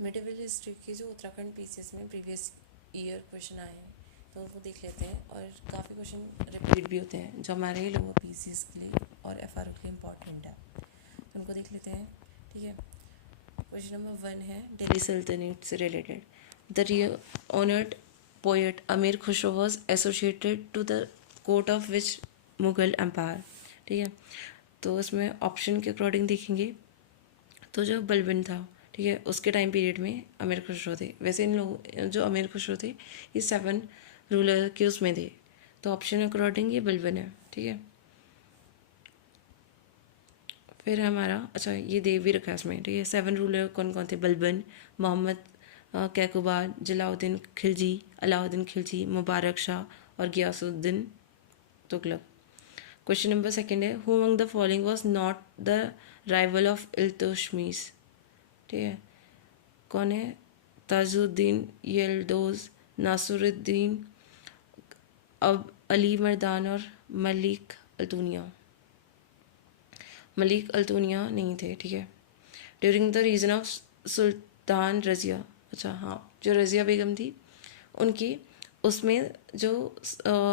Medieval history के जो Uttarakhand PCS में प्रीवियस ईयर क्वेश्चन आए हैं तो उनको देख लेते हैं, और काफ़ी क्वेश्चन रिपीट भी होते हैं जो हमारे लोअर पीसीएस के लिए और एफआरओ के लिए इम्पॉर्टेंट है, तो उनको देख लेते हैं। ठीक है, क्वेश्चन नंबर 1 है दिल्ली सल्तनत से related. The honoured poet Amir Khusro was associated to the court of which Mughal empire. ठीक है, तो इसमें ऑप्शन के अकॉर्डिंग देखेंगे तो जो बलबन था, ठीक है, उसके टाइम पीरियड में अमीर खुसरो थे। वैसे इन लोग जो अमीर खुसरो थे ये 7 रूलर के उसमें थे, तो ऑप्शन अकॉर्डिंग ये बलबन है। ठीक है, फिर हमारा अच्छा ये दे भी रखा है इसमें। ठीक है, 7 रूलर कौन कौन थे? बलबन, मोहम्मद कैकुबार, जलाउद्दीन खिलजी, अलाउद्दीन खिलजी, मुबारक शाह और गियासुद्दीन तुगलक। क्वेश्चन नंबर 2 है who among the following was not the rival of Iltutmish. ठीक है, कौन है? ताजुद्दीन यल्दोज, नासरुद्दीन अब अली मर्दान और मलिक अल्तुनिया। मलिक अल्तुनिया नहीं थे। ठीक है, during the reason of sultan Razia. अच्छा हाँ, जो रजिया बेगम थी उनकी उसमें जो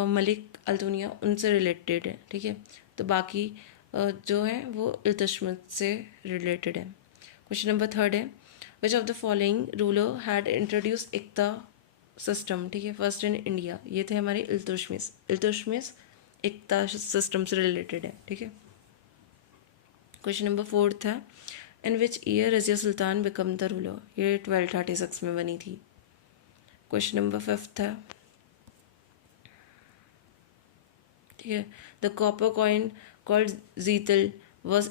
मलिक अल्तुनिया उनसे रिलेटेड है। ठीक है, तो बाकी जो है वो इल्तुतमिश से रिलेटेड है। क्वेश्चन नंबर 3 है which of the following ruler had introduce iqta system. ठीक है, फर्स्ट इन इंडिया। ये थे हमारे इल्तुतमिश। इल्तुतमिश इक्ता सिस्टम से रिलेटेड है। ठीक है, क्वेश्चन नंबर 4 था in which year Razia Sultan become the ruler. ये 1236 में बनी थी। क्वेश्चन नंबर 5 था, ठीक है, द कॉपर कॉइन कॉल्ड जीतल वॉज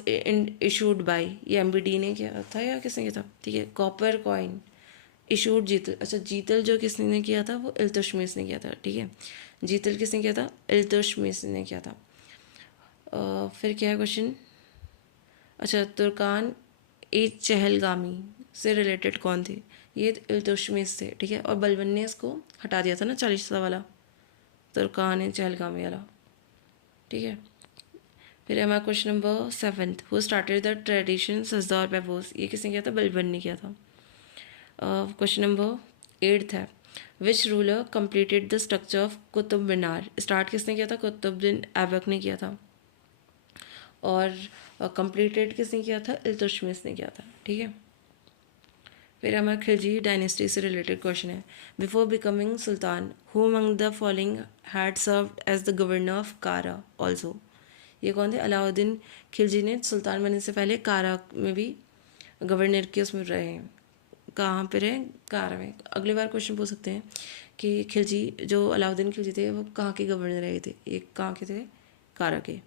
इशूड बाई। ये एमबीडी ने किया था या किसने किया था? ठीक है, कॉपर कॉइन इशूड जीतल। अच्छा, जीतल जो किसने किया था? वो इल्तुतमिश ने किया था। ठीक है, जीतल किसने किया था? इल्तुतमिश ने किया था। फिर क्या है क्वेश्चन? अच्छा, तुर्कान ए चहलगामी से रिलेटेड कौन थे? ये इल्तुतमिश थे। ठीक है, और बलबन ने इसको हटा दिया था ना 40 वाला, तुर्कान ए चहलगामी वाला। ठीक है, फिर हमारा question number 7 who started the tradition sijda paibos. ये किसने किया था? बलबन ने किया था। क्वेश्चन नंबर 8 है which ruler completed the structure of Qutub Minar. Start किसने किया था? कुतुबुद्दीन ऐबक ने किया था, और कंप्लीटेड किसने किया था? इल्तुतमिश ने किया था। ठीक है, फिर हमारा खिलजी डायनेस्टी से रिलेटेड क्वेश्चन है before becoming sultan who among the following had served as the governor of Kara also. ये कौन थे? अलाउद्दीन खिलजी ने सुल्तान बनने से पहले कारा में भी गवर्नर के उसमें रहे हैं। कहाँ पे रहे? कारा में। अगली बार क्वेश्चन पूछ सकते हैं कि खिलजी जो अलाउद्दीन खिलजी थे वो कहाँ के गवर्नर रहे थे? ये कहाँ के थे? कारा के।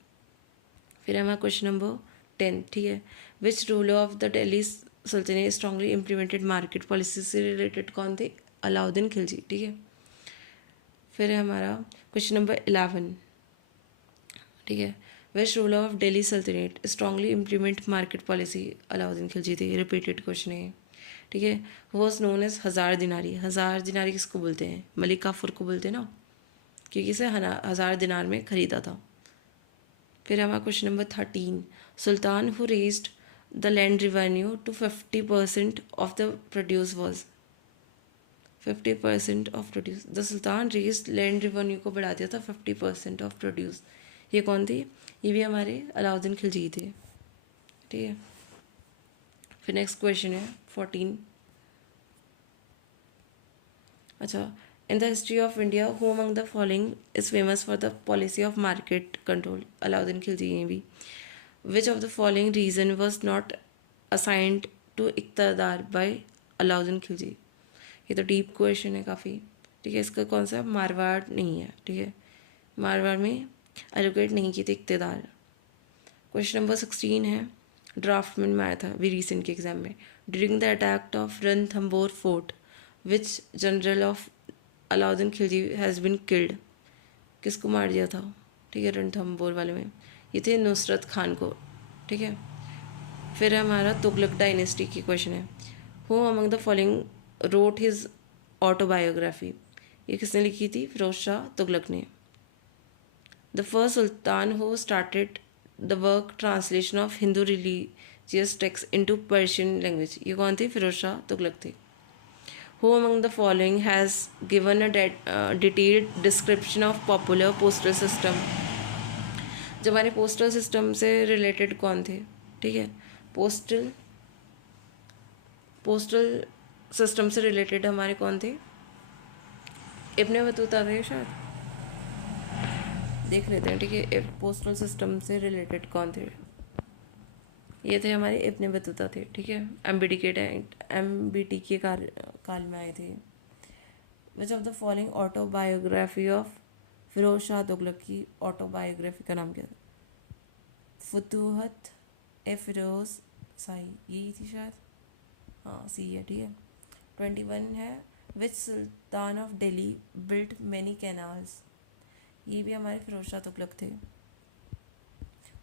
फिर हमारा क्वेश्चन नंबर 10, ठीक है, which ruler of the Delhi Sultanate strongly implemented market policy से रिलेटेड कौन थे? अलाउद्दीन खिलजी। ठीक है, फिर है हमारा क्वेश्चन नंबर 11, ठीक है, which ruler of Delhi Sultanate strongly implement market policy? Alauddin Khilji थे। रिपीटेड क्वेश्चन है। ठीक है, वॉज नोन एज हज़ार दिनारी। हज़ार दिनारी किसको बोलते हैं? मलिक काफूर को बोलते हैं ना, क्योंकि इसे 1000 दिनार में ख़रीदा था। फिर हमारा question number 13, sultan who raised the land revenue to 50% of the produce was. 50% of produce. The sultan raised land revenue को बढ़ा दिया था 50% ऑफ प्रोड्यूस। ये कौन थी? ये भी हमारे अलाउद्दीन खिलजी थे। ठीक है, फिर नेक्स्ट क्वेश्चन है 14। अच्छा, in the history of India who among the following is famous for the policy of market control? Alauddin Khilji हैं भी। Which of the following reason was not assigned to iqtadar by Alauddin Khilji? ये तो डीप क्वेश्चन है काफ़ी। ठीक है, इसका कौन सा? मारवाड़ नहीं है। ठीक है, मारवाड़ में एलोकेट नहीं की थी इक्तदार। क्वेश्चन नंबर 16 है ड्राफ्टमैन में आया था अभी रिसेंट के एग्जाम में। During the attack of Ranthambore fort which general of Alauddin Khilji has been killed. किसको मार दिया था? ठीक है, रणथंबोर वाले में ये थे नुसरत खान को। ठीक है, फिर हमारा तुगलक डायनेस्टी की क्वेश्चन है who among the following road his autobiography. ये किसने लिखी थी? फिरोज शाह तुगलक ने। The first sultan who started the work translation of Hindu GS text into Persian language. ये कौन थे? फिरोज शाह तुगलक थे। Who among the following has given a detailed description of popular postal system? जब हमारे पोस्टल सिस्टम से रिलेटेड कौन थे? ठीक है, पोस्टल सिस्टम से रिलेटेड हमारे कौन थे? इब्ने बतूता थे शायद, देख लेते हैं। ठीक है, पोस्टल सिस्टम से रिलेटेड कौन थे? ये थे हमारे इब्ने बतूता थे। ठीक है, एमबीटी के काल में आए थे। Which of the following autobiography of Firoz Shah Tughlaq की ऑटोबायोग्राफी का नाम क्या था? फतूहत ए फिरोज साई, यही थी शायद, हाँ सी है। ठीक है, 21 है which sultan of Delhi built many canals, ये भी हमारे फिरोज शाह तुगलक थे।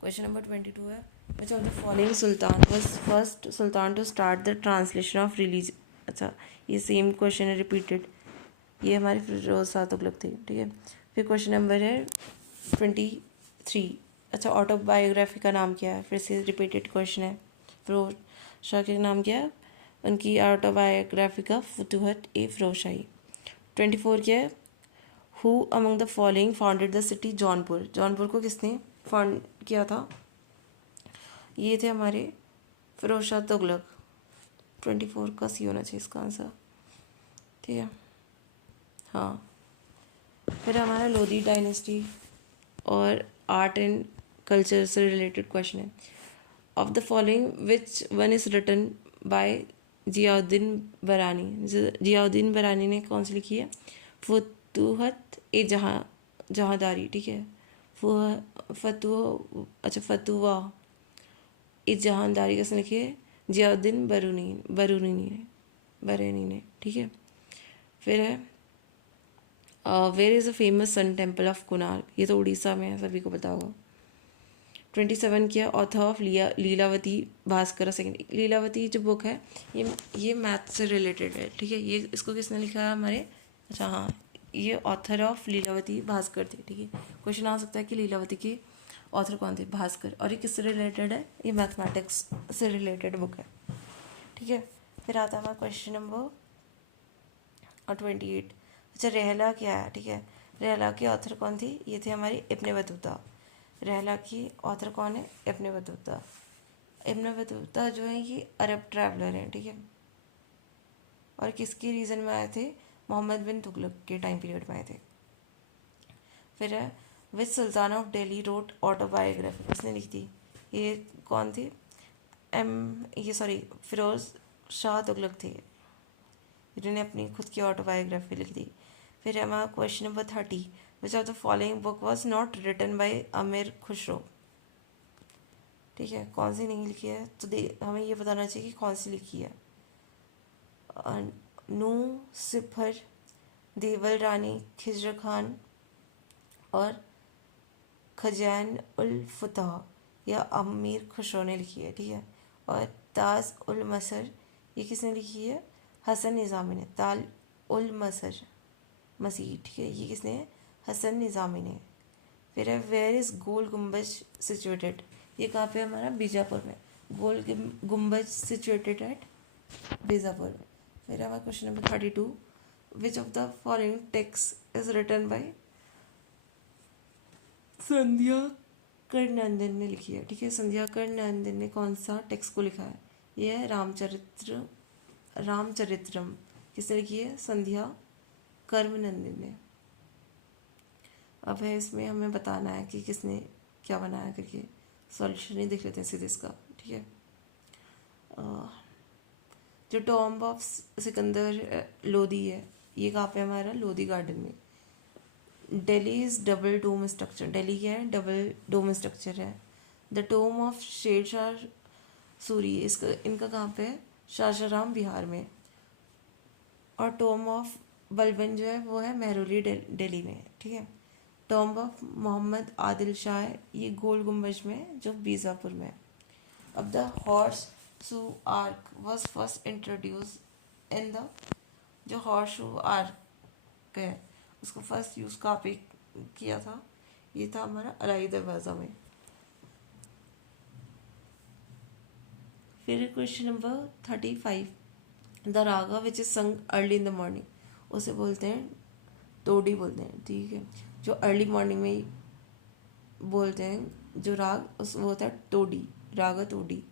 क्वेश्चन नंबर 22 है which of the following sultan was first sultan to start the translation of religion. अच्छा, ये सेम क्वेश्चन है रिपीटेड, ये हमारे फिरोज शाह तुगलक थे। ठीक है, फिर क्वेश्चन नंबर है 23। अच्छा, ऑटोबायोग्राफी का नाम क्या है? फिर से रिपीटेड क्वेश्चन है। फिरोज शाह के नाम क्या है? उनकी ऑटोबायोग्राफी का फतूहत ए फिरोज शाही। 24 क्या है? Who among the following founded the city Jaunpur, Jaunpur को किसने फाउंड किया था? ये थे हमारे फिरोज शाह तुगलक। 24 का सी होना चाहिए इसका आंसर। ठीक है, हाँ। फिर हमारा लोधी डायनेस्टी और आर्ट एंड कल्चर से रिलेटेड क्वेश्चन है। Of the following which one is written by Ziauddin Barani, Ziauddin बरानी ने कौन सी लिखी है? फतूहत ए जहाँदारी। ठीक है, फतुवा ए जहाँदारी किसने लिखी है? जियाउद्दीन बरेनी ने। ठीक है, फिर है where is a famous sun temple of Konark, ये तो उड़ीसा में है, सभी को पता होगा। 27 क्या? Author of Lilavati Bhaskar second. Lilavati जो बुक है ये मैथ से रिलेटेड है। ठीक है, ये इसको किसने लिखा है हमारे? अच्छा हाँ, ये ऑथर ऑफ लीलावती भास्कर थे। ठीक है, क्वेश्चन आ सकता है कि लीलावती के ऑथर कौन थे? भास्कर। और ये किससे रिलेटेड है? ये मैथमेटिक्स से रिलेटेड बुक है। ठीक है, फिर आता है हमारा क्वेश्चन नंबर 28। अच्छा, रहला क्या है? ठीक है, रहला की ऑथर कौन थी? ये थे हमारी इब्ने बतूता। रहला की ऑथर कौन है? Ibn Battuta. इब्ने बतूता जो है ये अरब ट्रैवलर हैं। ठीक है, और किसके रीज़न में आए थे? मोहम्मद बिन तुगलक के टाइम पीरियड में आए थे। फिर है which sultan of Delhi road autobiography, किसने लिखी थी? ये कौन थे? फिरोज शाह तुगलक थे, जिन्होंने अपनी खुद की ऑटोबायोग्राफी लिखी थी। फिर हमारा question number 30 which of the following book was not written by Amir Khusro. ठीक है, कौन सी नहीं लिखी है? तो हमें ये बताना चाहिए कि कौन सी लिखी है। नू सिफर, देवल रानी, खिजर खान और खजैन उल फतह, या अमीर खुसरो ने लिखी है। ठीक है, और ताज उल मसर, ये किसने लिखी है? हसन निज़ामी ने। ताल उल मसर मसीह, ठीक है, ये किसने है? हसन निज़ामी ने। फिर है वेयर इज़ गोल गुम्बज सिचुएटेड, ये कहाँ पे हमारा? बीजापुर में। गोल गुम्बज सिचुएटेड एट बीजापुर में। फिर हमारा question number 32 which of the following text is written by Sandhya Karnandan ने लिखी है। ठीक है, संध्या करनंदन ने कौन सा टेक्स्ट को लिखा है? ये है रामचरित्रम। किसने लिखी है? संध्या कर्मनंदन ने। अब है इसमें हमें बताना है कि किसने क्या बनाया करके। सॉल्यूशन ही देख लेते हैं सीधे इसका। ठीक है, जो टॉम्ब ऑफ सिकंदर लोधी है, ये कहाँ पे हमारा? लोधी गार्डन में। Delhi is double dome structure, Delhi क्या है? डबल डोम स्ट्रक्चर है। The tomb of Sher Shah Suri, इसका इनका कहाँ पे है? शाजाराम बिहार में। और टोम ऑफ बलबन जो है वो है महरौली दिल्ली में। ठीक है, टॉम्ब ऑफ मोहम्मद आदिल शाह, ये गोल गुम्बज में जो बीजापुर में। अब the horse shoe arc was first introduce in the, जो हॉर्स शू आर्क है उसको फर्स्ट यूज़ कहाँ पे किया था? ये था हमारा अलाई दरवाज़ा में। फिर question number 35, the Raga which is संग अर्ली इन द मॉर्निंग, उसे बोलते हैं तोड़ी बोलते हैं, ठीक है। जो अर्ली मॉर्निंग में बोलते हैं जो राग उस वो होता है टोडी, रागा टोडी,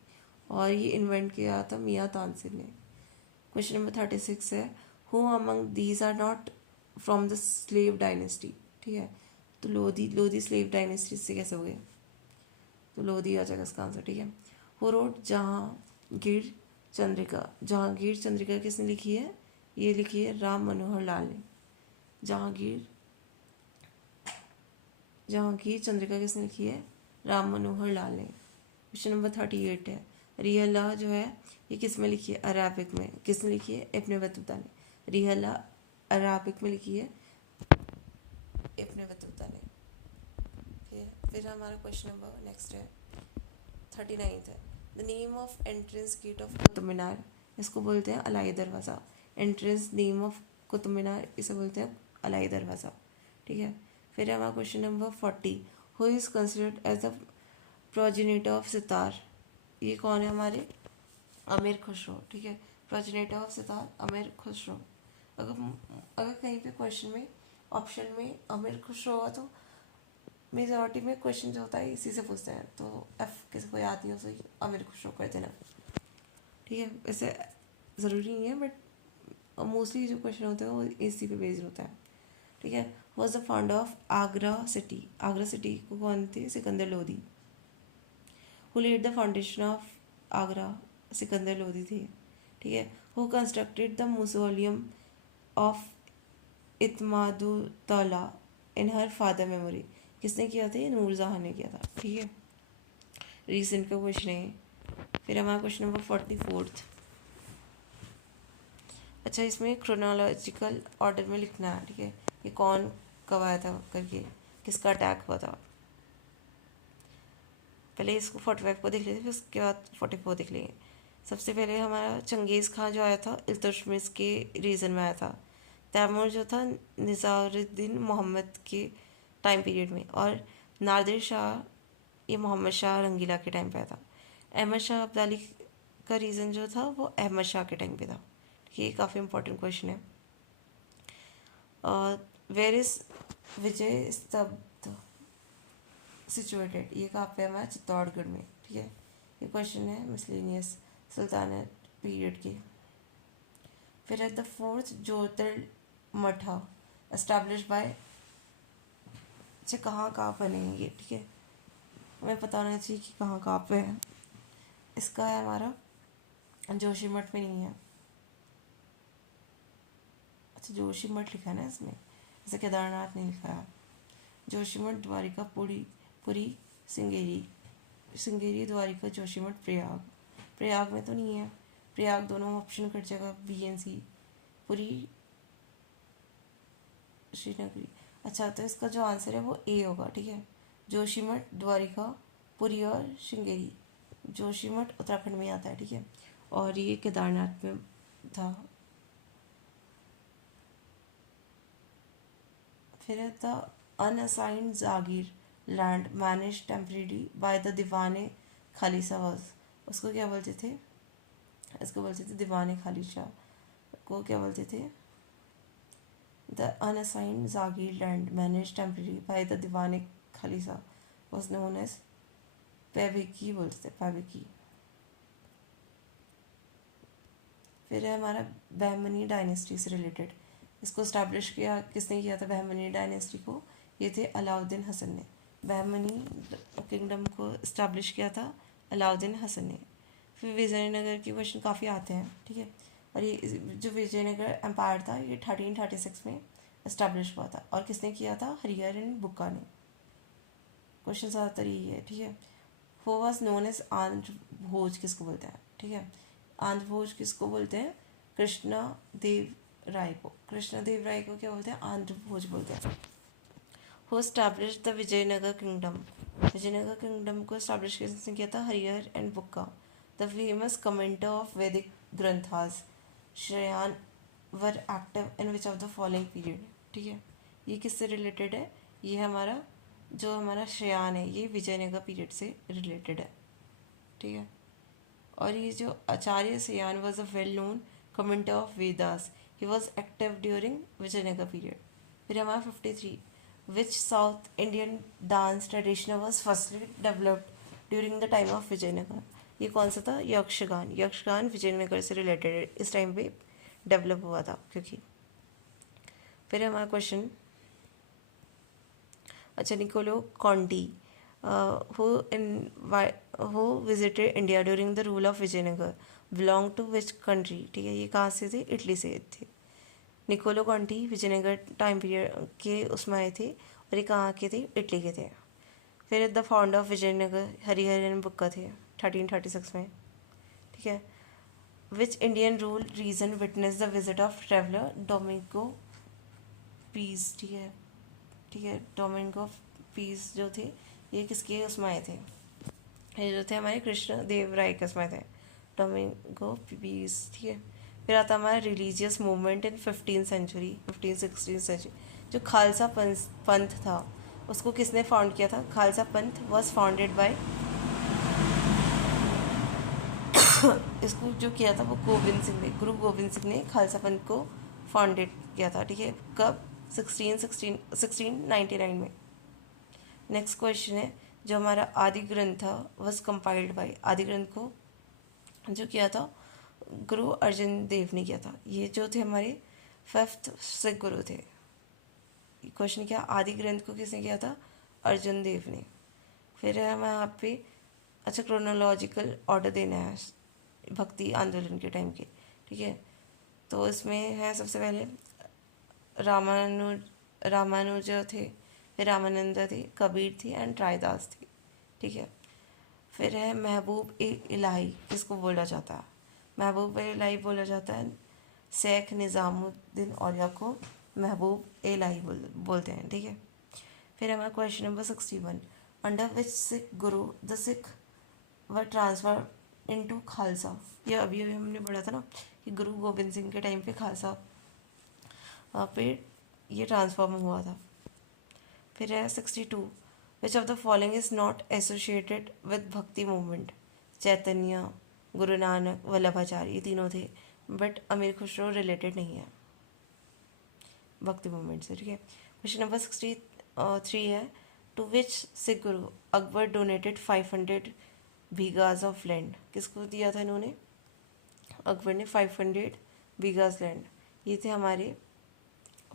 और ये इन्वेंट किया था मियाँ तानसेन ने। क्वेश्चन नंबर 36 है, who among these are not from the slave dynasty, ठीक है। तो लोधी स्लेव डायनेस्टी से कैसे हो गया, तो लोधी आ जाएगा इसका आंसर, ठीक है। हु रोट जहांगीर चंद्रिका, जहांगीर चंद्रिका किसने लिखी है, ये लिखी है राम मनोहर लाल ने। जहांगीर चंद्रिका किसने लिखी है, राम मनोहर लाल ने। क्वेश्चन नंबर 38 है, रिहला जो है ये किस में लिखी है, अराबिक में, किसने लिखी है, इब्न बतूता ने। रिहला अराबिक में लिखी है इब्न बतूता ने, ठीक है। फिर हमारा क्वेश्चन नंबर नेक्स्ट है 39 है, the name of entrance gate of Qutub Minar, इसको बोलते हैं Alai Darwaza. Entrance name of Qutub Minar इसे बोलते हैं अलाई दरवाज़ा, ठीक है। फिर हमारा question number 40, who is considered as the progenitor of sitar, ये कौन है हमारे, अमीर खुसरो, ठीक है। प्रोजेनिटर ऑफ सितार अमीर खुसरो। अगर कहीं पे क्वेश्चन में ऑप्शन में अमीर खुसरो होगा तो मेजॉरिटी में क्वेश्चन जो होता है इसी से पूछते हैं, तो एफ किसी को याद नहीं हो सही अमीर खुसरो कर देना, ठीक है। वैसे ज़रूरी नहीं है बट मोस्टली जो क्वेश्चन होते हैं वो इसी पे बेस्ड होता है, ठीक है। Was the founder of Agra city, Agra city को कौन थे, Sikandar Lodhi. Who laid the foundation of Agra, Sikandar Lodhi थे, ठीक है। Who constructed the museum of Itmaduddaula in her father memory, किसने किया था, ये नूरजहां ने किया था, ठीक है। रीसेंट का क्वेश्चन है। फिर हमारा क्वेश्चन नंबर 44, अच्छा इसमें क्रोनोलॉजिकल ऑर्डर में लिखना है, ठीक है। ये कौन कब आया था करके, किसका अटैक हुआ था, पहले इसको 45 को देख लेते फिर उसके बाद 44 देख लेंगे। सबसे पहले हमारा चंगेज़ खां जो आया था इल्तुतमिश के रीजन में आया था। तैमूर जो था निज़ारुद्दीन मोहम्मद के टाइम पीरियड में, और नादिर शाह ये मोहम्मद शाह रंगीला के टाइम पे आया था। अहमद शाह अब्दाली का रीज़न जो था वो अहमद शाह के टाइम पे था, ये काफ़ी इंपॉर्टेंट क्वेश्चन है। और वेयर इज़ विजय स्तब्ध सिचुएटेड, ये कहाँ पे हमारा चित्तौड़गढ़ में, ठीक है। ये क्वेश्चन है मिसलेनियस सुल्तानेट पीरियड के। फिर है the fourth Jyotirmath establish bye, अच्छा कहाँ बनेंगे, ठीक है, हमें पता होना चाहिए कि कहाँ पे है। इसका है हमारा जोशीमठ में नहीं है, अच्छा जोशीमठ लिखा है ना इसमें, जैसे केदारनाथ नहीं लिखा है। जोशीमठ द्वारिका पुरी सिंगेरी द्वारिका जोशीमठ प्रयाग में तो नहीं है, प्रयाग दोनों ऑप्शन कट जाएगा, BNC पुरी श्रीनगरी। अच्छा तो इसका जो आंसर है वो ए होगा, ठीक है। जोशीमठ द्वारिका पुरी और श्रृंगेरी, जोशीमठ उत्तराखंड में आता है, ठीक है, और ये केदारनाथ में था। फिर है the unassigned jagir land manage temporary by the Diwane Khalisa was, उसको क्या बोलते थे, इसको बोलते थे दीवाने खालिसा को क्या बोलते थे, the unassigned jagir land manage temporary by the Diwane Khalisa was known as paibaqi, बोलते थे पैविकी। फिर है हमारा बहमनी डायनेस्टी से रिलेटेड, इसको स्टैब्लिश किसने किया था बहमनी डायनेस्टी को, ये थे अलाउद्दीन हसन ने। बहमनी किंगडम को इस्टेब्लिश किया था अलाउद्दीन हसन ने। फिर विजयनगर के क्वेश्चन काफ़ी आते हैं, ठीक है। और ये जो विजयनगर एम्पायर था ये 1336 में इस्टेब्लिश हुआ था, और किसने किया था, हरिहर एंड बुक्का ने। क्वेश्चन ज़्यादातर यही है, ठीक है। वो वॉज नोन एज आंध्र भोज किसको बोलते हैं, ठीक है। आंध्र भोज किसको बोलते हैं, कृष्णा देव राय को, कृष्णा देव राय को क्या बोलते हैं, आंध्र भोज बोलते हैं। Who establish the Vijayanagar kingdom, Vijayanagar kingdom को एस्टैब्लिश किसने किया था, Harihar and Bukka. The famous commentator of Vedic granthas Shreyan were active in which of the following period, ठीक है। ये किससे रिलेटेड है, ये हमारा जो हमारा श्रेयान है ये विजयनगर पीरियड से रिलेटेड है, ठीक है। और ये जो Acharya Sayan was a well known commentator of Vedas, he was active during Vijayanagar period. फिर हमारा 53, which South Indian dance tradition was firstly developed during the time of Vijayanagar. ये कौन सा था? यक्षगान। यक्षगान विजयनगर से रिलेटेड है, इस टाइम पे डेवलप हुआ था क्योंकि। फिर हमारा क्वेश्चन, अच्छा, Niccolo कॉन्टी who visited India during the rule of Vijayanagar belong to which country? ठीक है, ये कहाँ से थे? इटली से थे। निकोलो कॉन्टी विजयनगर टाइम पीरियड के उसमें आए थे और ये कहाँ के थे? इटली के थे। फिर the founder of Vijayanagar Hariharan Bukka थे 1336 में। ठीक है, which Indian rule region witness the visit of traveller Domingo Paes. ठीक है, ठीक है, डोमिंगो पीस जो थे ये किसके उसमें आए थे? ये जो थे हमारे कृष्ण देव राय के उसमें थे, डोमिंगो पीस। ठीक है, फिर आता हमारा रिलीजियस मूवमेंट इन 15 16 सेंचुरी। जो खालसा पंथ था उसको किसने फाउंड किया था? खालसा पंथ वॉज फाउंडेड बाय इसको जो किया था वो गोविंद सिंह ने, गुरु गोविंद सिंह ने खालसा पंथ को फाउंडेड किया था। ठीक है, कब? 1699 में। नेक्स्ट क्वेश्चन है, जो हमारा आदि ग्रंथ था वॉज कंपाइल्ड बाय, आदि ग्रंथ को जो किया था गुरु अर्जन देव ने किया था। ये जो थे हमारे 5th सिख गुरु थे। क्वेश्चन क्या? आदि ग्रंथ को किसने किया था? अर्जुन देव ने। फिर है हमें यहाँ पे, अच्छा, क्रोनोलॉजिकल ऑर्डर देना है भक्ति आंदोलन के टाइम के। ठीक है, तो इसमें है सबसे पहले रामानुज थे, फिर रामानंद थे, कबीर थी एंड रायदास थी। ठीक है, फिर है महबूब ए इलाही, किसको बोला जाता है? महबूब ए इलाही बोला जाता है शेख निज़ामुद्दीन औलिया को महबूब ए इलाही बोलते हैं। ठीक है, फिर हमारा question number 61, under which Sikh guru the Sikh were transfer into Khalsa. ये अभी अभी हमने पढ़ा था ना कि गुरु गोविंद सिंह के टाइम पे खालसा पे ये ट्रांसफॉर्म हुआ था। फिर है 62, विच of the following is not associated with भक्ति मूवमेंट? चैतन्य, गुरु नानक, वल्लभाचार्य, ये तीनों थे, बट अमीर खुसरो रिलेटेड नहीं है भक्ति मूवमेंट से। ठीक है, क्वेश्चन नंबर 63 है, to which Sikh Guru Akbar donated 500 bighas of land? किसको दिया था इन्होंने? अकबर ने 500 बीघाज लैंड। ये थे हमारे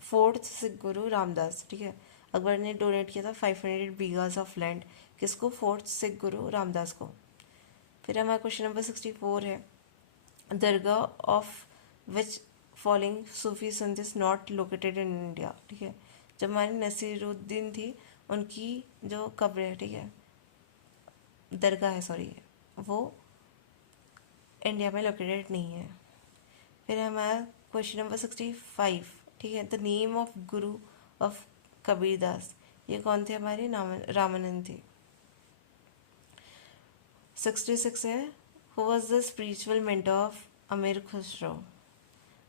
4th सिख गुरु रामदास। ठीक है, अकबर ने डोनेट किया था 500 बीघाज ऑफ लैंड, किसको? 4th सिख गुरु रामदास को। फिर हमारा क्वेश्चन नंबर 64 है, दरगाह of which following Sufi Sant is not located in India? ठीक है, जब हमारी नसीरुद्दीन थी उनकी जो कब्र है, ठीक है, दरगाह है, सॉरी, वो इंडिया में लोकेटेड नहीं है। फिर हमारा क्वेश्चन नंबर 65, ठीक है, the name of Guru of Kabirdas, ये कौन थे? हमारे रामानंद थे। 66 है, who was the spiritual mentor of अमीर खुसरो?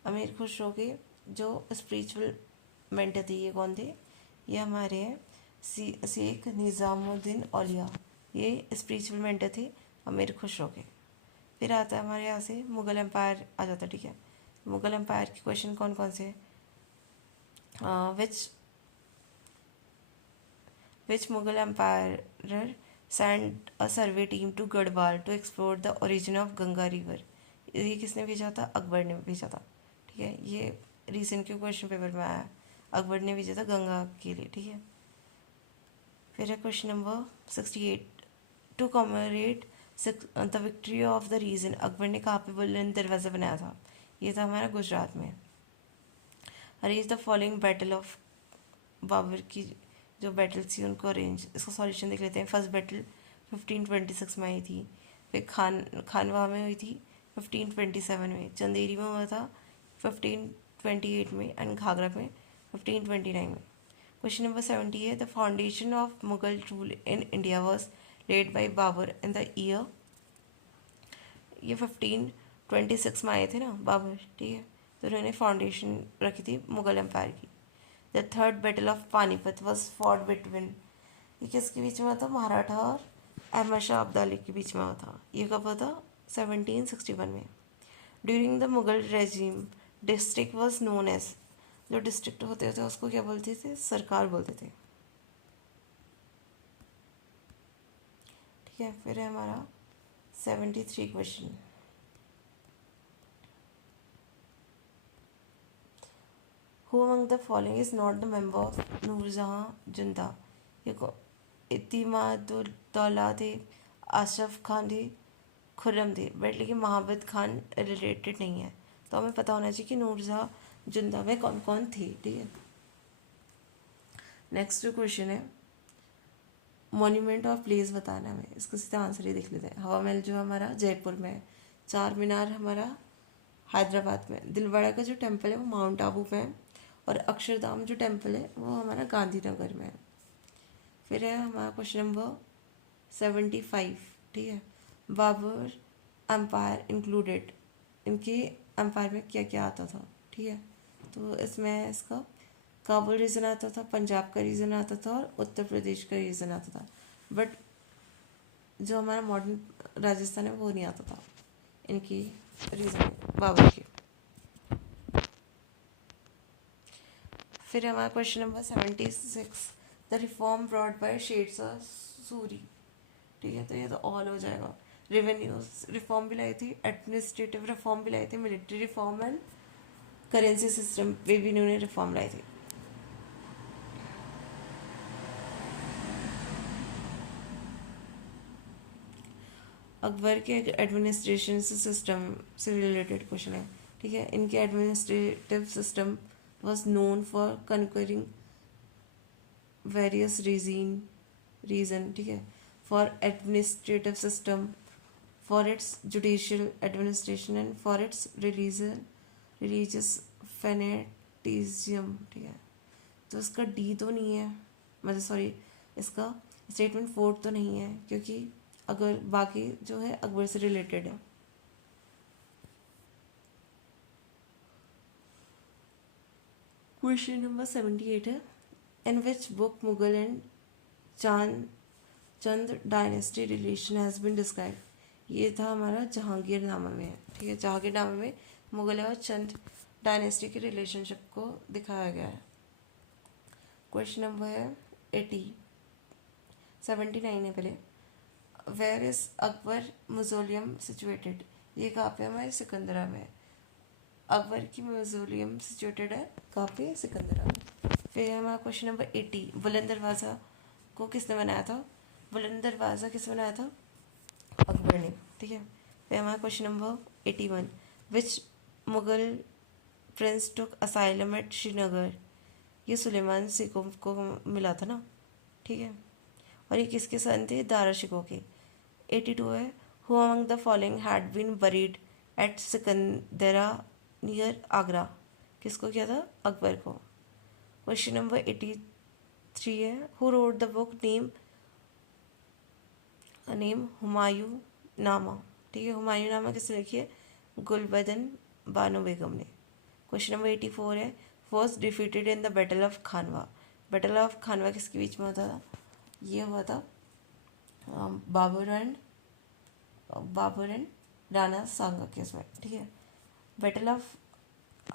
अमीर खुसरो के जो स्पिरिचुअल मेंटर थे ये कौन थे? ये हमारे हैं शेख निज़ामुद्दीन औलिया, ये स्पिरिचुअल मेंटर थे अमीर खुसरो के। फिर आता है हमारे यहाँ से मुग़ल एम्पायर आ जाता है। ठीक है, मुग़ल एम्पायर के क्वेश्चन कौन कौन से? Which Mughal empire send a survey team to Garhwal to explore the origin of Ganga river? ये किसने भेजा था? अकबर ने भेजा था। ठीक है, ये रिसेंट के क्वेश्चन पेपर में आया, अकबर ने भेजा था गंगा के लिए। ठीक है, फिर है question number 68, to commemorate the victory of the region, Akbar ने कहाँ पे बुलंद दरवाज़ा बनाया था? ये था हमारा गुजरात में। Arrange the following battle of, Babar की जो बैटल थी उनको अरेंज, इसका सॉल्यूशन देख लेते हैं। फर्स्ट बैटल 1526 में आई थी, फिर खानवा में हुई थी 1527 में, चंदेरी में हुआ था 1528 में एंड घाघरा में 1529 में। क्वेश्चन नंबर 70 है, the foundation of Mughal rule in India was laid by Babar in the year, ये 1526 में आए थे ना बाबर। ठीक है, तो उन्होंने फाउंडेशन रखी थी मुगल एम्पायर की। The third battle of Panipat was fought between, ये किसके बीच में था? मराठा और अहमद शाह अब्दाली के बीच में हुआ था। ये कब हुआ था? 1761 में। During the Mughal regime district was known as, जो डिस्ट्रिक्ट होते थे उसको क्या बोलते थे? सरकार बोलते थे। ठीक है, फिर है हमारा 73 question. Who among the following is not the member of Nurjahan junta? ये को इतिमादुद्दौला थे, अशरफ खान थे, खुर्रम थे, बट लेकिन महाबत खान रिलेटेड नहीं है। तो हमें पता होना चाहिए कि नूरजहां जुंदा में कौन कौन थे। ठीक है, नेक्स्ट जो क्वेश्चन है मॉन्यूमेंट ऑफ प्लेस बताना है हमें। इसका सीधा आंसर ही देख लेते हैं। हवा महल जो हमारा जयपुर में है, चार मीनार हमारा हैदराबाद में, दिलवाड़ा का जो टेम्पल है वो माउंट आबू में है, और अक्षरधाम जो टेम्पल है वो हमारा गांधीनगर में है। फिर है हमारा क्वेश्चन नंबर 75। ठीक है, बाबर एम्पायर इंक्लूडेड, इनके एम्पायर में क्या क्या आता था? ठीक है, तो इसमें इसका काबुल रीजन आता था, पंजाब का रीजन आता था, और उत्तर प्रदेश का रीजन आता था। बट जो हमारा मॉडर्न राजस्थान है वो नहीं आता था इनकी रीजन बाबर की। फिर हमारा question number 76, the reform brought by Sher Shah Suri. ठीक है, तो ये तो ऑल हो जाएगा। रेवेन्यू रिफॉर्म भी लाई थी, एडमिनिस्ट्रेटिव रिफॉर्म भी लाई थी, military reform and currency system पे भी इन्होंने रिफॉर्म लाई थी। अकबर के एडमिनिस्ट्रेशन सिस्टम से रिलेटेड क्वेश्चन है। ठीक है, इनके administrative system was known for conquering various region. ठीक है, for administrative system, for its judicial administration and for its religious fanaticism. ठीक है, तो इसका डी तो नहीं है, मतलब सॉरी, इसका स्टेटमेंट 4 तो नहीं है, क्योंकि अगर बाकी जो है अकबर से रिलेटेड है। क्वेश्चन नंबर 78 है, in which book Mughal and Chand dynasty relation has been describe? ये था हमारा जहांगीरनामा में है। ठीक है, जहांगीरनामा में मुगल और चंद डायनेस्टी के रिलेशनशिप को दिखाया गया है। क्वेश्चन नंबर है 79 है पहले। Where is Akbar mausoleum situated? ये कहाँ पे हमारे सिकंदरा में। अकबर की मौजोलियम सिचुएटेड है कहाँ पे? सिकंदरा में। फिर हमारा क्वेश्चन नंबर 80, बुलंद दरवाज़ा को किसने बनाया था? बुलंद दरवाज़ा किसने बनाया था? अकबर ने। ठीक है, फिर हमारा क्वेश्चन नंबर 81, विच मुगल प्रिंस टुक असाइलम एट श्रीनगर? ये सुलेमान सिकों को मिला था ना। ठीक है, और ये किसके सन थे? दारा शिकोह के। 82 है, who among the following had been buried at Sikandra near Agra? किसको किया था? अकबर को। क्वेश्चन नंबर 83 है, who wrote the book name Humayun Nama? ठीक है, हुमायूं नामा किसने लिखी है? गुलबदन बानो बेगम ने। क्वेश्चन नंबर 84 है, was defeated in the battle of Khanwa? Battle of Khanwa किसके बीच में होता था? ये हुआ था बाबर एंड राणा सांगा के उसमें। ठीक है, battle of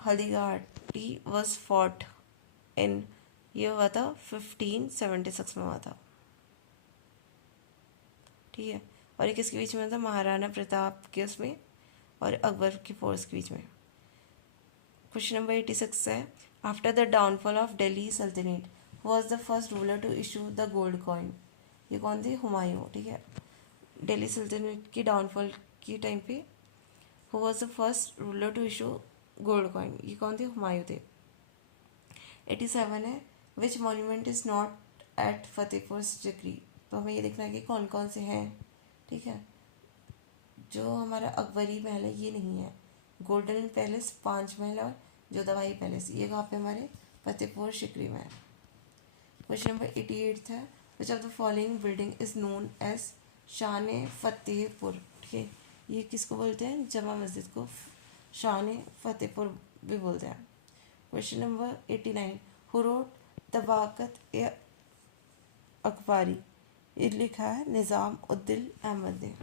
Haldighati was fought in, ये हुआ था 1576 में हुआ था। ठीक है, और ये किसके बीच में था? महाराणा प्रताप के उसमें और अकबर की फोर्स के बीच में। क्वेश्चन नंबर 86 है, after the downfall of Delhi Sultanate was the first ruler to issue the gold coin? ये कौन थे? हुमायूं। ठीक है, दिल्ली सल्तनत की डाउनफॉल के टाइम पे who was the first ruler to issue gold coin? ये कौन थे? हुमायूं थे। 87 है, which monument is not at Fatehpur Sikri? तो हमें ये देखना है कि कौन कौन से हैं। ठीक है, जो हमारा अकबरी महल है ये नहीं है, गोल्डन पैलेस, पांच महल और जोधाबाई पैलेस, ये कहाँ पे? हमारे फतेहपुर सिकरी में है। क्वेश्चन नंबर 88 था, which of the following building is known as Shan Fatehpur? ठीक है, ये किसको बोलते हैं? जमा मस्जिद को शान फतेहपुर भी बोलते हैं। Question number 89, who wrote Tabaqat i Akbari? ये लिखा है निज़ाम उद्दीन अहमद ने।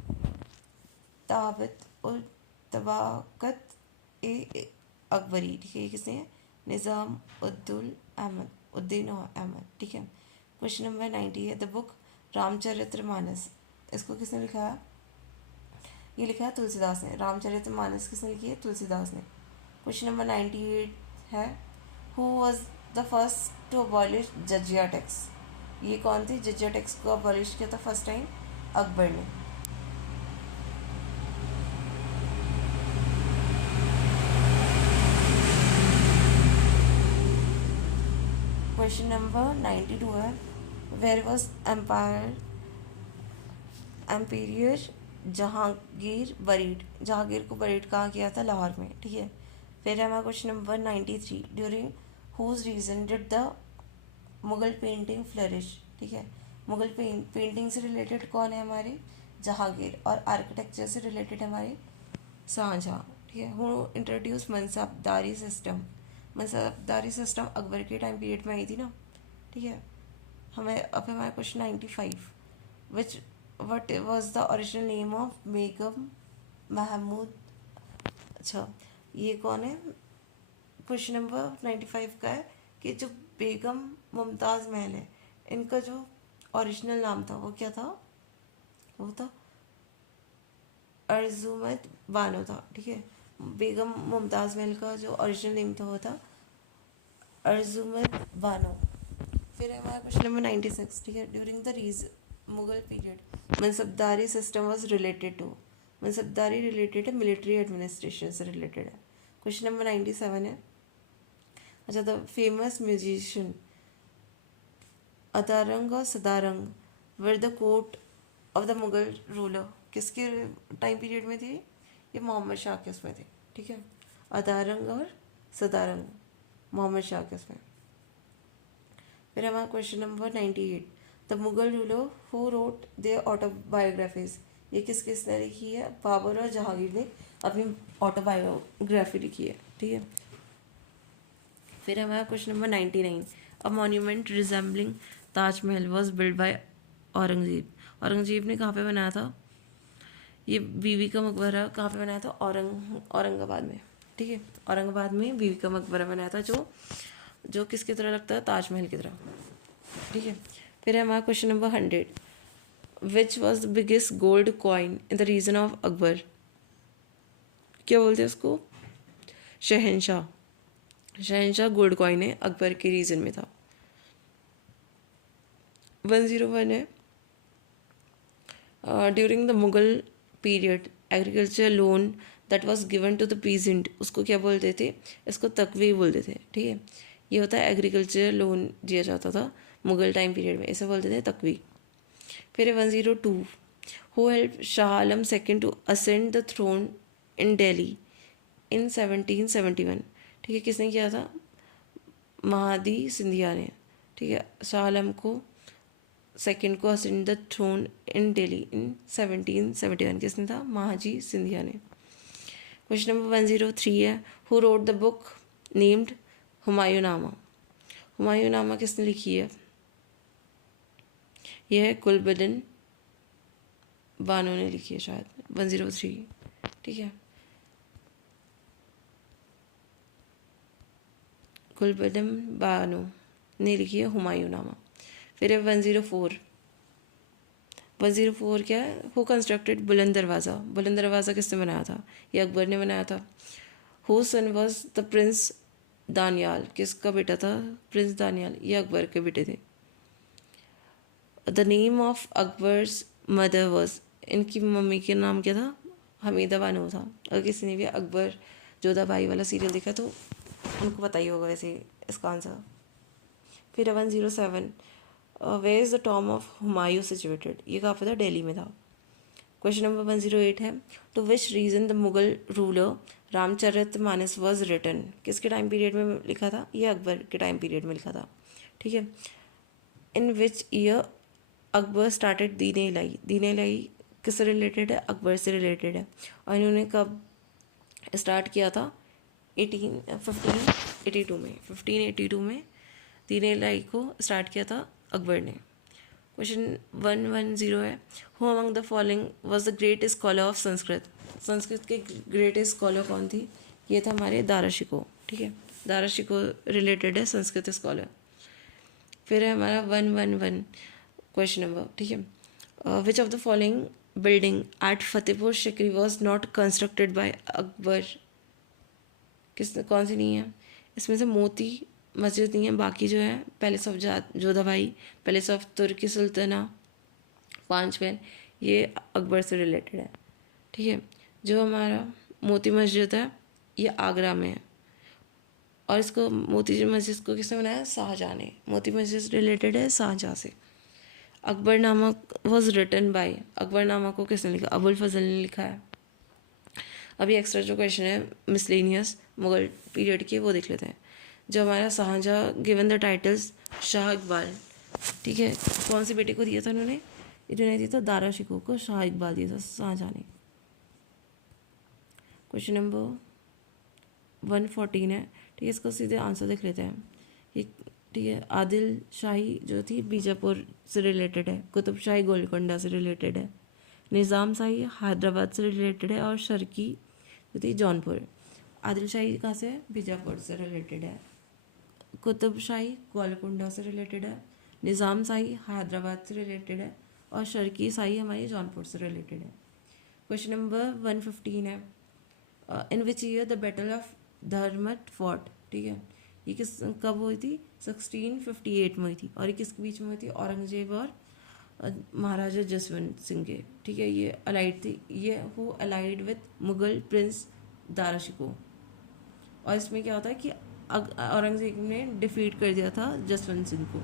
ताबत और तबाकत ए अकबरी, ठीक है, ये किसने है? निज़ाम उद्दीन अहमद, ठीक है। क्वेश्चन नंबर 90 है, द बुक रामचरितमानस, इसको किसने लिखा है? ये लिखा है तुलसीदास ने। रामचरितमानस किसने लिखी है? तुलसीदास ने। क्वेश्चन नंबर 98 है, who was the first to abolish jizya tax, ये कौन थी? जजिया टैक्स को अबॉलिश किया था फर्स्ट टाइम? अकबर ने। क्वेश्चन नंबर 92 है, where was emperor Jahangir buried, Jahangir को बरीड कहाँ किया था? लाहौर में, ठीक है। फिर है हमारा question number 93, during whose region did the Mughal painting flourish, ठीक है। मुगल पेंटिंग से रिलेटेड कौन है हमारे? जहांगीर। और आर्किटेक्चर से रिलेटेड है हमारे शाहजहाँ, ठीक है। Who introduce मनसबदारी system, मनसबदारी system Akbar के टाइम पीरियड में आई थी ना, ठीक है। अब हमारा question 95, which what was the original name of Begum Mahmud, अच्छा ये कौन है? क्वेश्चन नंबर 95 का है कि जो बेगम मुमताज़ महल है, इनका जो ओरिजिनल नाम था वो क्या था? वो था अर्जुमत बानो था, ठीक है। बेगम मुमताज़ महल का जो ओरिजिनल नेम था वो था अर्जुमत बानो। फिर है हमारा क्वेश्चन नंबर 96, ठीक है, during the Mughal period mansabdari system was related to, mansabdari related है मिलिट्री एडमिनिस्ट्रेशन से रिलेटेड है। क्वेश्चन नंबर 97 है, अच्छा द फेमस म्यूजिशियन अदारंग और Sadarang were the court of the Mughal ruler, किसके टाइम पीरियड में थे? ये मोहम्मद शाह के उसमें थे, ठीक है। अदारंग और सदारंग मोहम्मद शाह के उसमें। फिर हमारा question number 98, the Mughal ruler who wrote their autobiographies, ये किसने लिखी है? बाबर और जहांगीर ने अपनी ऑटोबायोग्राफी लिखी है, ठीक है। फिर हमारा question number 99, a monument resembling Taj Mahal was build by Aurangzeb, Aurangzeb ने कहाँ पे बनाया था? ये बीवी का मकबरा कहाँ पे बनाया था? औरंगाबाद में, ठीक है। औरंगाबाद में बीवी का मकबरा बनाया था, जो किसकी तरह लगता है? ताजमहल की तरह, ठीक है। फिर है हमारा question number 100, which was the biggest gold coin in the reason of Akbar, क्या बोलते हैं उसको? शहनशाह, शहनशाह गोल्ड कॉइन है अकबर के रीजन में था। 101 है, during the Mughal period agriculture loan that was given to the peasant, उसको क्या बोलते थे? इसको तकवी बोलते थे, ठीक है। ये होता है एग्रीकल्चर लोन दिया जाता था मुगल टाइम पीरियड में, इसे बोलते थे तकवी। फिर 102, who help Shah Alam second to ascend the throne in Delhi in 1771, ठीक है, किसने किया था? महादी सिंधिया ने, ठीक है। शाह आलम को सेकेंड को ascend the throne in Delhi in 1771 किसने था? महाजी सिंधिया ने। क्वेश्चन नंबर 103 है, who wrote the book named Humayunnama, Humayunnama किसने लिखी है? यह है गुलबदन बानो ने लिखी है शायद। 103, ठीक है, गुलबदन बानो ने लिखी है हुमायूंनामा। फिर है 104, 104 क्या है? हु कंस्ट्रक्टेड बुलंद दरवाज़ा, बुलंद दरवाज़ा किसने बनाया था? ये अकबर ने बनाया था। Who son was the prince Daniyal, किसका बेटा था प्रिंस दानियाल? ये अकबर के बेटे थे। The name of Akbar's mother was, इनकी मम्मी के नाम क्या था? हमीदा बानो था। अगर किसी ने भी अकबर जोधा भाई वाला सीरियल देखा तो उनको पता ही होगा वैसे इसका आंसर। फिर 107, where is the tomb of Humayun situated, ये कहाँ पे था? दिल्ली में था। क्वेश्चन नंबर 108 है, to which region the Mughal ruler Ramcharitmanas was written, किसके टाइम पीरियड में लिखा था? ये अकबर के टाइम पीरियड में लिखा था, ठीक है। In which year Akbar started दीन इलाही, दीन इलाही किससे रिलेटेड है? अकबर से रिलेटेड है। और इन्होंने कब स्टार्ट किया था? 1582 में, 1582 में दीन इलाही को स्टार्ट किया था अकबर ने। क्वेश्चन 110 है, who among the following was the great scholar of Sanskrit. Sanskrit के ग्रेटेस्ट स्कॉलर कौन थी? ये था हमारे दारा शिकोह। ठीक है, दारा शिकोह रिलेटेड है संस्कृत स्कॉलर। फिर है हमारा 111 क्वेश्चन नंबर। ठीक है, which of the following building at Fatehpur Sikri was not constructed by Akbar. कौन सी नहीं है इसमें से? मोती मस्जिद नहीं है, बाकी जो है palace of Jodhabai, palace of Turki Sultana, Panch Mahal, ये अकबर से रिलेटेड है। ठीक है, जो हमारा मोती मस्जिद है ये आगरा में है, और इसको मोती मस्जिद को किसने बनाया? शाहजहाँ ने। मोती मस्जिद रिलेटेड है शाहजहाँ से। Akbarnama was written by, Akbarnama को किसने लिखा? अबुल फजल ने लिखा है। अभी एक्स्ट्रा जो क्वेश्चन है मिसलेनियस मुगल पीरियड के, वो देख लेते हैं। जो हमारा Shahjahan given the titles Shah Iqbal. ठीक है, कौन सी बेटे को दिया था इन्होंने? इन्होंने दिया था दारा शिकोह को, शाह इकबाल दिया था शाहजहाँ ने। क्वेश्चन नंबर 114 है। ठीक है, इसको सीधे आंसर देख लेते हैं। ये ठीक है, आदिल शाही जो थी बीजापुर से रिलेटेड है, कुतुब शाही गोलकोंडा से रिलेटेड है, निज़ाम शाही हैदराबाद से रिलेटेड है, और शर्की जो थी जौनपुर। आदिल शाही कहाँ से है? बीजापुर से रिलेटेड है। कुतुब शाही गोलकोंडा से रिलेटेड है, निज़ाम शाही हैदराबाद से रिलेटेड है, और शर्की शाही हमारी जौनपुर से रिलेटेड है। क्वेश्चन नंबर 115 है, in which year the battle of Dharmat fort. ठीक है, ये किस कब हुई थी? 1658 में हुई थी, और ये किसके बीच में हुई थी? औरंगजेब और महाराजा जसवंत सिंह के। ठीक है, ये अलाइड थी, ये who allied with Mughal Prince Dara Shikoh. और इसमें क्या होता है कि औरंगजेब ने डिफीट कर दिया था जसवंत सिंह को।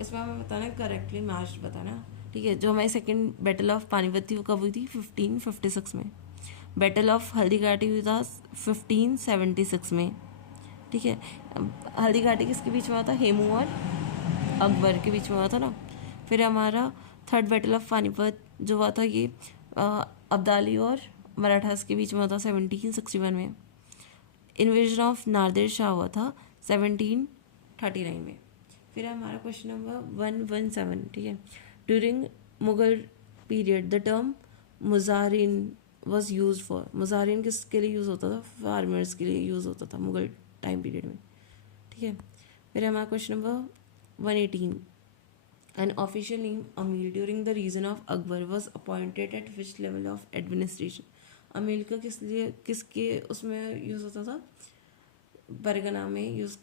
इसमें हमें बताना है करेक्टली मैच बताना। ठीक है, जो हमारी सेकंड बैटल ऑफ पानीपत थी वो कब हुई थी? 1556 में। बैटल ऑफ हल्दी घाटी हुई था 1576 में। ठीक है, हल्दी घाटी किसके बीच में हुआ था? हेमू और अकबर के बीच में हुआ था ना। फिर हमारा थर्ड बैटल ऑफ पानीपत जो हुआ था ये अब्दाली और मराठास के बीच में हुआ था 1761 में। इन्वेजन ऑफ नादिर शाह हुआ था 1739 में। फिर हमारा क्वेश्चन नंबर 117। ठीक है, during Mughal period the term muzarin was use for. Muzarin किसके लिए यूज़ होता था? फार्मर्स के लिए यूज़ होता था मुगल टाइम पीरियड में। ठीक है, फिर हमारा question number 118, an official name amir during the reason of Akbar was appointed at which level of administration. Amir का किस लिए किसके उसमें यूज़ होता था? परगना में यूज़।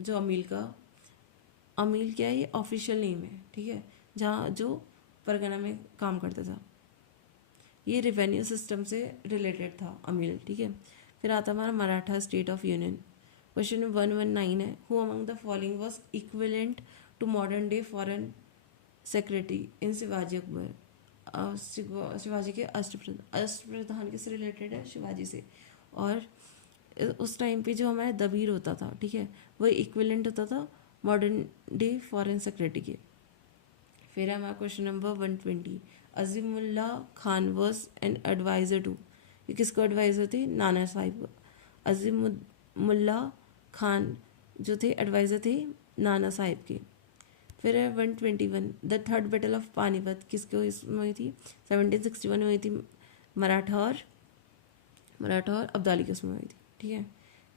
जो अमील क्या है? ये ऑफिशियल नेम है। ठीक है, जहाँ जो परगना में काम करता था, ये रिवेन्यू सिस्टम से रिलेटेड था अमील। ठीक है, फिर आता हमारा Maratha state of union. Question 119 है, who among the following was equivalent to modern day foreign secretary in Shivaji Akbar. Shivaji के अष्टप्रधान किससे रिलेटेड है? शिवाजी से। और उस टाइम पे जो हमारा दबीर होता था, ठीक है, वो इक्विवेलेंट होता था मॉडर्न डे फॉरेन सेक्रेटरी के। फिर हमारा question number 120, Azimullah Khan was an advisor to. ये किसको एडवाइज़र थे? नाना साहिब। अजीमुल्ला खान जो थे एडवाइज़र थे नाना साहिब के। फिर है 121, the third battle of Panipat किसके इसमें हुई थी? 1761 में हुई थी। मराठा और अब्दाली के उसमें हुई थी। ठीक है,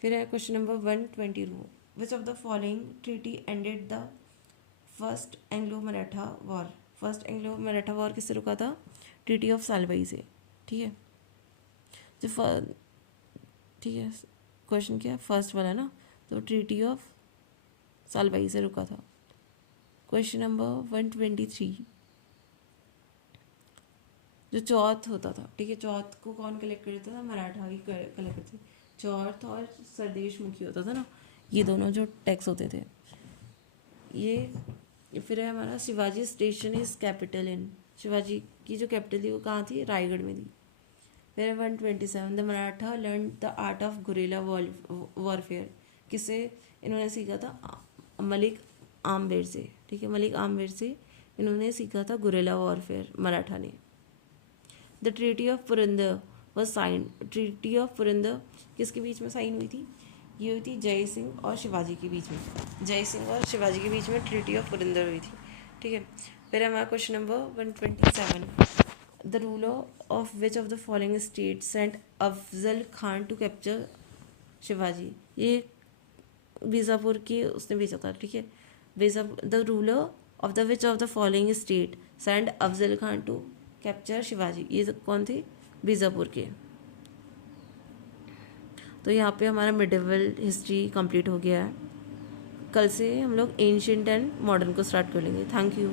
फिर है question number 122, which of the following treaty ended the first Anglo Maratha war. First Anglo Maratha war किससे रुका था? ट्रीटी ऑफ सालबाई से। ठीक है, जो ठीक है, क्वेश्चन क्या है? फर्स्ट वाला ना, तो ट्रीटी ऑफ सालबाई से रुका था। क्वेश्चन नंबर 123, जो चौथ होता था, ठीक है, चौथ को कौन कलेक्ट करता था? मराठा ही कलेक्ट करते थे। चौथ और सरदेश मुखी होता था ना, ये दोनों जो टैक्स होते थे। ये फिर है हमारा Shivaji station is capital in. Shivaji की जो कैपिटल थी वो कहाँ थी? रायगढ़ में थी। फिर 127, the Maratha learn the art of guerrilla warfare. किससे इन्होंने सीखा था? मलिक आमबेर से। ठीक है, मलिक आमबेर से इन्होंने सीखा था गुरेला वॉरफेयर मराठा ने। The treaty of Purandar was sign. Treaty of Purandar किसके बीच में साइन हुई थी? ये हुई थी जय सिंह और शिवाजी के बीच में। जय सिंह और शिवाजी के बीच में ट्रीटी ऑफ पुरंदर हुई थी। ठीक है, फिर हमारा question number 127। The ruler of which of the following state sent Afzal Khan to capture Shivaji. ये बीजापुर की उसने भेजा था। ठीक है, the ruler of the which of the following state sent Afzal Khan to capture Shivaji. ये कौन थे? बीजापुर के। तो यहाँ पे हमारा मिडिवल हिस्ट्री कंप्लीट हो गया है। कल से हम लोग एंशिएंट एंड मॉडर्न को स्टार्ट कर लेंगे। Thank you.